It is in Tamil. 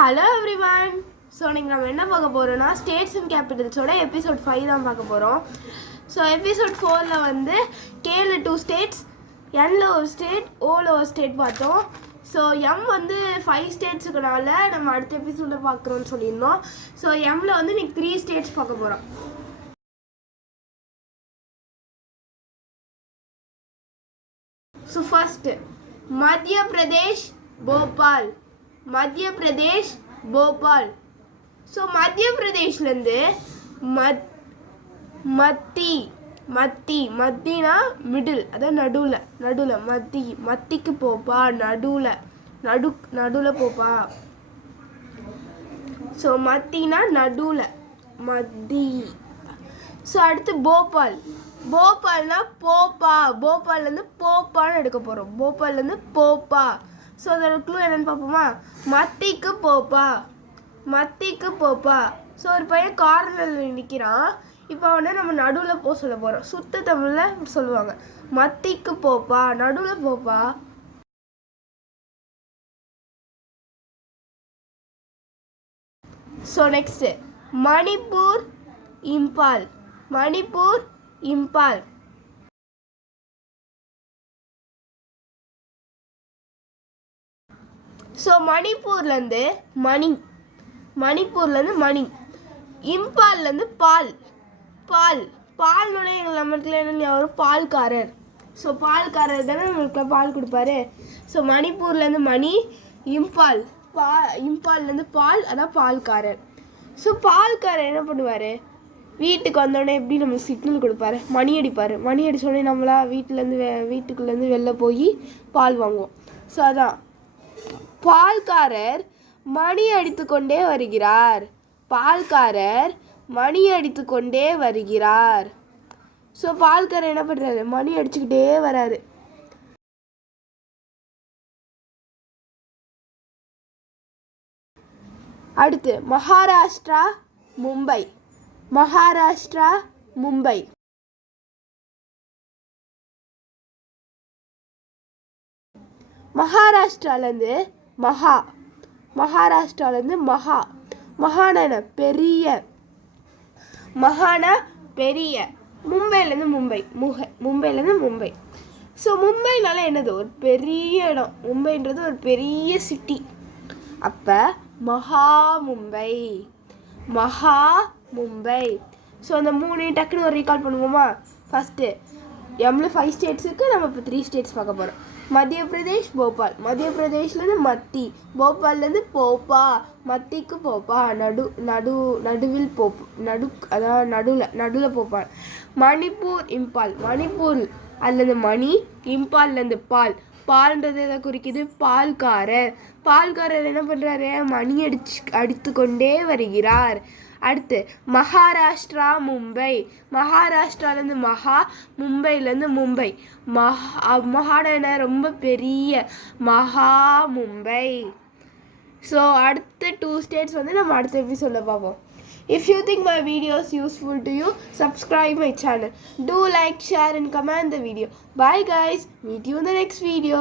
Hello everyone. ஸோ நீங்கள் நம்ம என்ன பார்க்க போகிறோன்னா ஸ்டேட்ஸ் அண்ட் கேபிட்டல்ஸோட எபிசோட் 5 தான் பார்க்க போகிறோம். ஸோ எபிசோட் 4ல் வந்து கேல 2 ஸ்டேட்ஸ், என்ல ஒரு ஸ்டேட், ஓல ஒரு ஸ்டேட் பார்த்தோம். ஸோ எம் வந்து 5 ஸ்டேட்ஸுக்குனால நம்ம அடுத்த எபிசோடில் பார்க்குறோன்னு சொல்லியிருந்தோம். ஸோ எம்மில் வந்து இன்னைக்கு 3 ஸ்டேட்ஸ் பார்க்க போகிறோம். ஸோ ஃபஸ்ட்டு மத்திய பிரதேஷ், போபால். மத்திய பிரதேஷ், போபால். ஸோ மத்திய பிரதேஷ்லேருந்து மத்தினா மிடில், அதான் நடுவில் மத்திக்கு போப்பா, நடுவில் போப்பா. ஸோ மத்தினா நடுவில், மத்தி. ஸோ அடுத்து போபால்னா போப்பா. போபால்லேருந்து போப்பான்னு எடுக்க போகிறோம். போபால்லேருந்து போப்பா. ஸோ அதோட க்ளூ என்னென்னு பார்ப்போமா? மத்திக்கு போப்பா. ஸோ ஒரு பையன் கார்னரில் நிற்கிறான். இப்போ அவனை நம்ம நடுவில் போக சொல்ல போகிறோம். சுத்த தமிழில் சொல்லுவாங்க, மத்திக்கு போப்பா, நடுவில் போப்பா. So next Manipur, Imphal. So மணிப்பூர்லேருந்து மணி, இம்பால்லேருந்து பால்னோட எங்கள் நம்மளுக்குள்ள என்ன ஒரு பால்காரர். ஸோ பால்காரர் தானே நம்மளுக்கு பால் கொடுப்பாரு. ஸோ மணிப்பூர்லேருந்து மணி, இம்பால்லேருந்து பால், அதான் பால்காரர். ஸோ பால்காரர் என்ன பண்ணுவார்? வீட்டுக்கு வந்தோடனே எப்படி நம்ம சிக்னல் கொடுப்பாரு? மணி அடித்தோடனே நம்மளா வீட்டுக்குள்ளேருந்து வெளில போய் பால் வாங்குவோம். ஸோ அதான் பால்காரர் மணி அடித்து கொண்டே வருகிறார். ஸோ பால்காரர் என்ன பண்ணுறாரு? மணி அடிச்சுக்கிட்டே வராரு. அடுத்து மகாராஷ்டிரா, மும்பை. மகாராஷ்டிராலேருந்து மகானா பெரிய. மும்பைலேருந்து மும்பை. ஸோ மும்பைனால என்னது? ஒரு பெரிய இடம். மும்பைன்றது ஒரு பெரிய சிட்டி. அப்போ மகா மும்பை. ஸோ அந்த 3 டக்குன்னு ஒரு ரீகால் பண்ணுவோமா? ஃபஸ்ட்டு எம்மில் 5 ஸ்டேட்ஸ் இருக்குது. நம்ம இப்போ 3 ஸ்டேட்ஸ் பார்க்க போகிறோம். மத்திய பிரதேஷ், போபால். மத்திய பிரதேஷ்லேருந்து மத்தி, போபால்லேருந்து போப்பா, மத்திக்கு போப்பா, நடுவில் அதான் நடுவில் போப்பா. மணிப்பூர், மணிப்பூர் அல்லது மணி, இம்பால்லேருந்து பால்ன்றது எதை குறிக்குது? பால்காரர் என்ன பண்ணுறாரு? மணி அடித்து கொண்டே வருகிறார். அடுத்து மகாராஷ்டிரா, மும்பை. மகாராஷ்டிராலேருந்து மும்பைலேருந்து மும்பை. மகானா ரொம்ப பெரிய, மகா மும்பை. ஸோ அடுத்த 2 ஸ்டேட்ஸ் வந்து நம்ம அடுத்த எபிசோடில் பார்ப்போம். If you think my video is useful to you, subscribe my channel. Do like, share and comment the video. Bye guys. Meet you in the next video.